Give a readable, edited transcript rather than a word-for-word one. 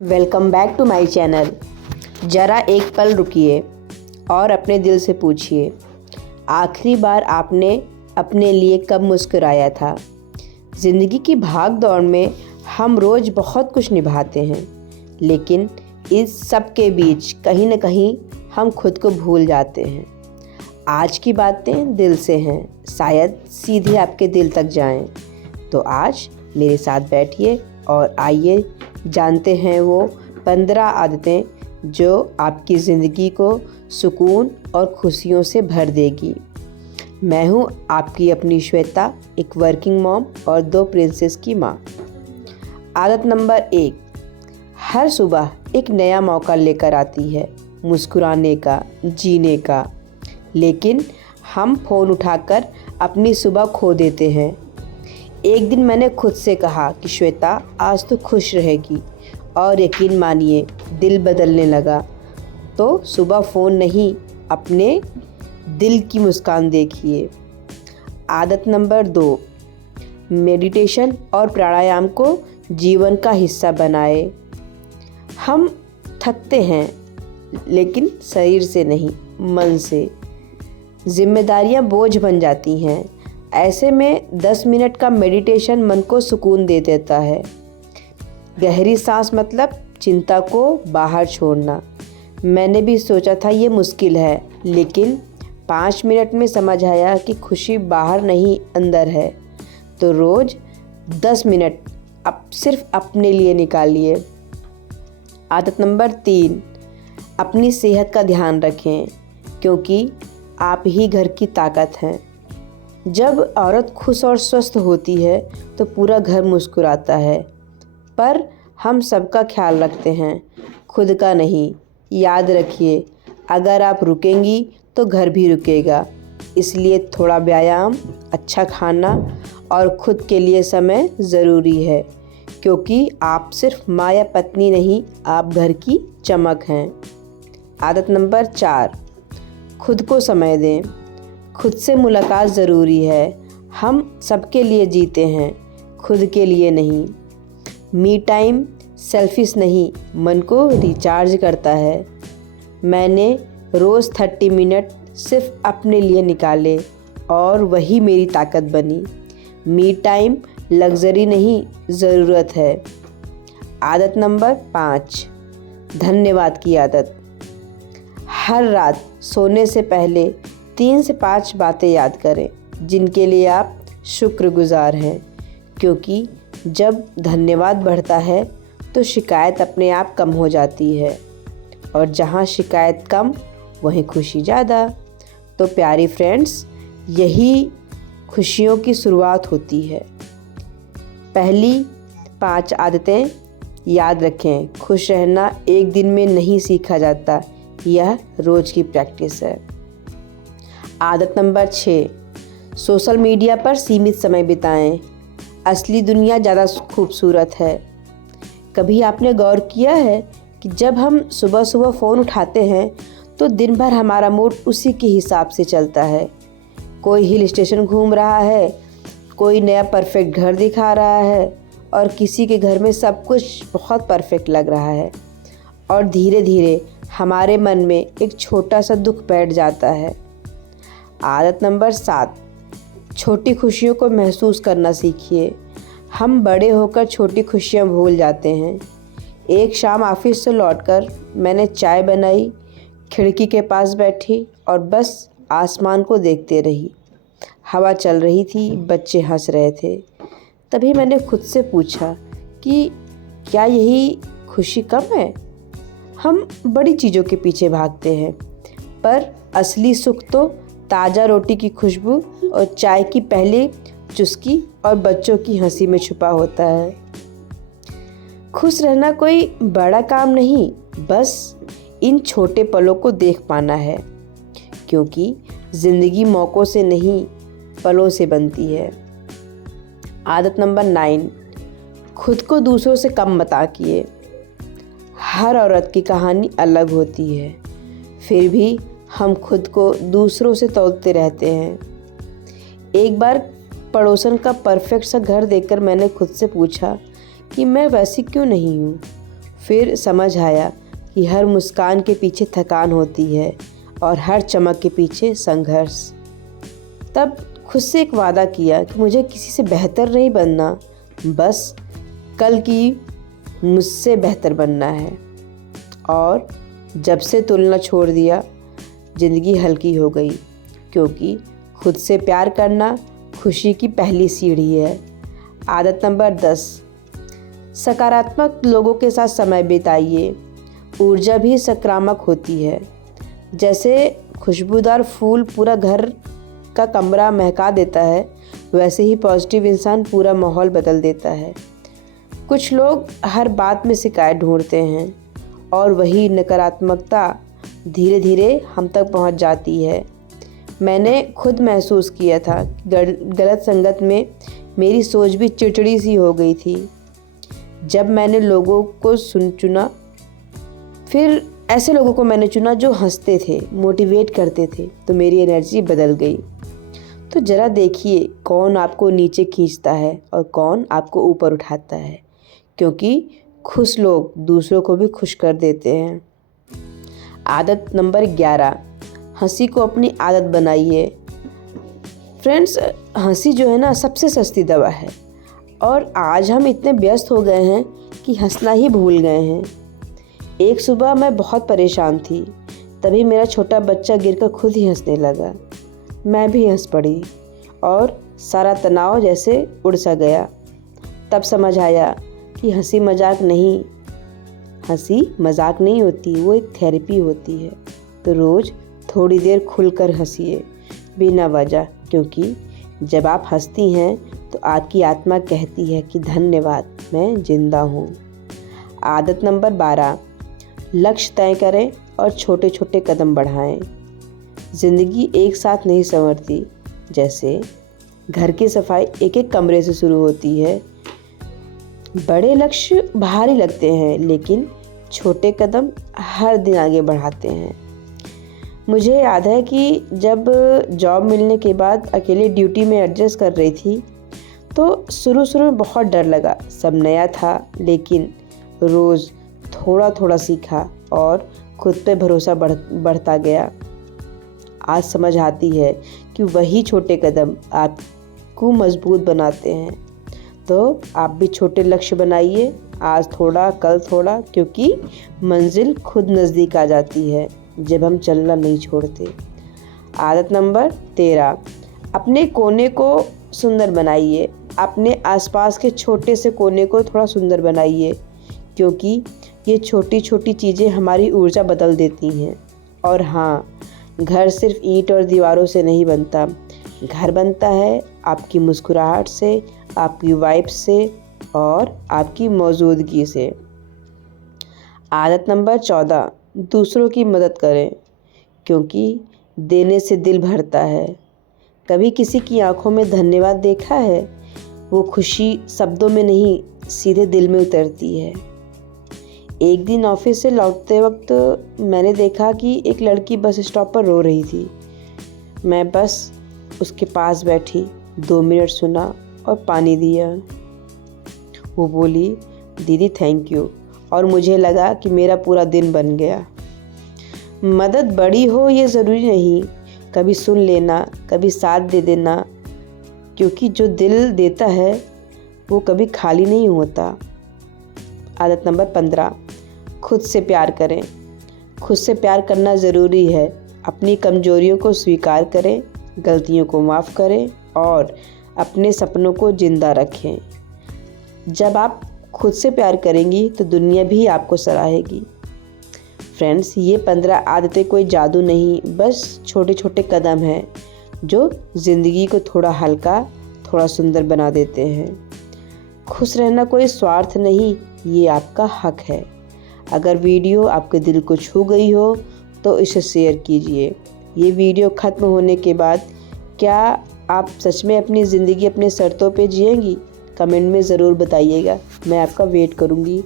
Welcome back to my channel. ज़रा एक पल रुकिए और अपने दिल से पूछिए, आखिरी बार आपने अपने लिए कब मुस्कुराया था। ज़िंदगी की भाग दौड़ में हम रोज़ बहुत कुछ निभाते हैं, लेकिन इस सब के बीच कहीं न कहीं हम खुद को भूल जाते हैं। आज की बातें दिल से हैं, शायद सीधे आपके दिल तक जाएं। तो आज मेरे साथ बैठिए और आइए जानते हैं वो 15 आदतें जो आपकी ज़िंदगी को सुकून और खुशियों से भर देगी। मैं हूँ आपकी अपनी श्वेता, एक वर्किंग मॉम और 2 प्रिंसेस की माँ। आदत नंबर 1, हर सुबह एक नया मौका लेकर आती है मुस्कुराने का, जीने का। लेकिन हम फ़ोन उठाकर अपनी सुबह खो देते हैं। एक दिन मैंने खुद से कहा कि श्वेता, आज तो खुश रहेगी, और यकीन मानिए दिल बदलने लगा। तो सुबह फ़ोन नहीं, अपने दिल की मुस्कान देखिए। आदत नंबर 2, मेडिटेशन और प्राणायाम को जीवन का हिस्सा बनाए। हम थकते हैं, लेकिन शरीर से नहीं, मन से। जिम्मेदारियां बोझ बन जाती हैं। ऐसे में 10 मिनट का मेडिटेशन मन को सुकून दे देता है। गहरी सांस मतलब चिंता को बाहर छोड़ना। मैंने भी सोचा था ये मुश्किल है, लेकिन 5 मिनट में समझ आया कि खुशी बाहर नहीं, अंदर है। तो रोज़ 10 मिनट सिर्फ अपने लिए निकालिए। आदत नंबर 3, अपनी सेहत का ध्यान रखें, क्योंकि आप ही घर की ताकत हैं। जब औरत खुश और स्वस्थ होती है तो पूरा घर मुस्कुराता है। पर हम सबका ख्याल रखते हैं, खुद का नहीं। याद रखिए, अगर आप रुकेंगी तो घर भी रुकेगा। इसलिए थोड़ा व्यायाम, अच्छा खाना और खुद के लिए समय ज़रूरी है, क्योंकि आप सिर्फ माँ या पत्नी नहीं, आप घर की चमक हैं। आदत नंबर 4, खुद को समय दें। खुद से मुलाकात ज़रूरी है। हम सबके लिए जीते हैं, खुद के लिए नहीं। मी टाइम सेल्फिश नहीं, मन को रिचार्ज करता है। मैंने रोज़ 30 मिनट सिर्फ अपने लिए निकाले और वही मेरी ताकत बनी। मी टाइम लग्जरी नहीं, ज़रूरत है। आदत नंबर 5, धन्यवाद की आदत। हर रात सोने से पहले 3 से 5 बातें याद करें जिनके लिए आप शुक्रगुजार हैं, क्योंकि जब धन्यवाद बढ़ता है तो शिकायत अपने आप कम हो जाती है, और जहाँ शिकायत कम वहीं खुशी ज़्यादा। तो प्यारी फ्रेंड्स, यही खुशियों की शुरुआत होती है। पहली 5 आदतें याद रखें। खुश रहना एक दिन में नहीं सीखा जाता, यह रोज़ की प्रैक्टिस है। आदत नंबर 6, सोशल मीडिया पर सीमित समय बिताएं। असली दुनिया ज़्यादा खूबसूरत है। कभी आपने गौर किया है कि जब हम सुबह सुबह फ़ोन उठाते हैं तो दिन भर हमारा मूड उसी के हिसाब से चलता है। कोई हिल स्टेशन घूम रहा है, कोई नया परफेक्ट घर दिखा रहा है, और किसी के घर में सब कुछ बहुत परफेक्ट लग रहा है। और धीरे धीरे हमारे मन में एक छोटा सा दुख बैठ जाता है। आदत नंबर 7, छोटी खुशियों को महसूस करना सीखिए। हम बड़े होकर छोटी खुशियाँ भूल जाते हैं। एक शाम ऑफिस से लौटकर मैंने चाय बनाई, खिड़की के पास बैठी और बस आसमान को देखते रही। हवा चल रही थी, बच्चे हंस रहे थे। तभी मैंने खुद से पूछा कि क्या यही खुशी कम है? हम बड़ी चीज़ों के पीछे भागते हैं, पर असली सुख तो ताज़ा रोटी की खुशबू और चाय की पहली चुस्की और बच्चों की हंसी में छुपा होता है। खुश रहना कोई बड़ा काम नहीं, बस इन छोटे पलों को देख पाना है, क्योंकि ज़िंदगी मौक़ों से नहीं, पलों से बनती है। आदत नंबर 9, खुद को दूसरों से कम मत आंकिए। हर औरत की कहानी अलग होती है, फिर भी हम खुद को दूसरों से तौलते रहते हैं। एक बार पड़ोसन का परफेक्ट सा घर देखकर मैंने खुद से पूछा कि मैं वैसी क्यों नहीं हूँ। फिर समझ आया कि हर मुस्कान के पीछे थकान होती है और हर चमक के पीछे संघर्ष। तब खुद से एक वादा किया कि मुझे किसी से बेहतर नहीं बनना, बस कल की मुझसे बेहतर बनना है। और जब से तुलना छोड़ दिया, ज़िंदगी हल्की हो गई, क्योंकि खुद से प्यार करना खुशी की पहली सीढ़ी है। आदत नंबर 10, सकारात्मक लोगों के साथ समय बिताइए। ऊर्जा भी सकारात्मक होती है। जैसे खुशबूदार फूल पूरा घर का कमरा महका देता है, वैसे ही पॉजिटिव इंसान पूरा माहौल बदल देता है। कुछ लोग हर बात में शिकायत ढूंढते हैं और वही नकारात्मकता धीरे धीरे हम तक पहुंच जाती है। मैंने खुद महसूस किया था कि गलत संगत में मेरी सोच भी चिड़चिड़ी सी हो गई थी। जब मैंने लोगों को चुना, फिर ऐसे लोगों को मैंने चुना जो हंसते थे, मोटिवेट करते थे, तो मेरी एनर्जी बदल गई। तो ज़रा देखिए कौन आपको नीचे खींचता है और कौन आपको ऊपर उठाता है, क्योंकि खुश लोग दूसरों को भी खुश कर देते हैं। आदत नंबर 11, हंसी को अपनी आदत बनाइए। फ्रेंड्स, हंसी जो है ना, सबसे सस्ती दवा है और आज हम इतने व्यस्त हो गए हैं कि हंसना ही भूल गए हैं। एक सुबह मैं बहुत परेशान थी, तभी मेरा छोटा बच्चा गिरकर खुद ही हंसने लगा। मैं भी हंस पड़ी और सारा तनाव जैसे उड़ सा गया। तब समझ आया कि हंसी मजाक नहीं होती, वो एक थेरेपी होती है। तो रोज़ थोड़ी देर खुलकर हंसिए बिना वजह, क्योंकि जब आप हंसती हैं तो आपकी आत्मा कहती है कि धन्यवाद, मैं जिंदा हूँ। आदत नंबर 12, लक्ष्य तय करें और छोटे छोटे कदम बढ़ाएं। ज़िंदगी एक साथ नहीं संवरती। जैसे घर की सफाई एक एक कमरे से शुरू होती है। बड़े लक्ष्य भारी लगते हैं, लेकिन छोटे कदम हर दिन आगे बढ़ाते हैं। मुझे याद है कि जब जॉब मिलने के बाद अकेले ड्यूटी में एडजस्ट कर रही थी, तो शुरू में बहुत डर लगा। सब नया था, लेकिन रोज़ थोड़ा थोड़ा सीखा और खुद पे भरोसा बढ़ता गया। आज समझ आती है कि वही छोटे कदम आपको मजबूत बनाते हैं। तो आप भी छोटे लक्ष्य बनाइए, आज थोड़ा कल थोड़ा, क्योंकि मंजिल खुद नज़दीक आ जाती है जब हम चलना नहीं छोड़ते। आदत नंबर 13, अपने कोने को सुंदर बनाइए। अपने आसपास के छोटे से कोने को थोड़ा सुंदर बनाइए, क्योंकि ये छोटी छोटी चीज़ें हमारी ऊर्जा बदल देती हैं। और हाँ, घर सिर्फ ईंट और दीवारों से नहीं बनता। घर बनता है आपकी मुस्कुराहट से, आपकी वाइब से और आपकी मौजूदगी से। आदत नंबर 14, दूसरों की मदद करें, क्योंकि देने से दिल भरता है। कभी किसी की आंखों में धन्यवाद देखा है? वो खुशी शब्दों में नहीं, सीधे दिल में उतरती है। एक दिन ऑफिस से लौटते वक्त मैंने देखा कि एक लड़की बस स्टॉप पर रो रही थी। मैं बस उसके पास बैठी, 2 मिनट सुना और पानी दिया। वो बोली, दीदी थैंक यू, और मुझे लगा कि मेरा पूरा दिन बन गया। मदद बड़ी हो ये ज़रूरी नहीं, कभी सुन लेना, कभी साथ दे देना, क्योंकि जो दिल देता है वो कभी खाली नहीं होता। आदत नंबर 15, खुद से प्यार करें। खुद से प्यार करना ज़रूरी है। अपनी कमजोरियों को स्वीकार करें, गलतियों को माफ़ करें और अपने सपनों को जिंदा रखें। जब आप खुद से प्यार करेंगी तो दुनिया भी आपको सराहेगी। फ्रेंड्स, ये 15 आदतें कोई जादू नहीं, बस छोटे छोटे कदम हैं जो ज़िंदगी को थोड़ा हल्का, थोड़ा सुंदर बना देते हैं। खुश रहना कोई स्वार्थ नहीं, ये आपका हक है। अगर वीडियो आपके दिल को छू गई हो तो इसे शेयर कीजिए। ये वीडियो ख़त्म होने के बाद क्या आप सच में अपनी ज़िंदगी अपने शर्तों पे जिएंगी? कमेंट में ज़रूर बताइएगा, मैं आपका वेट करूँगी।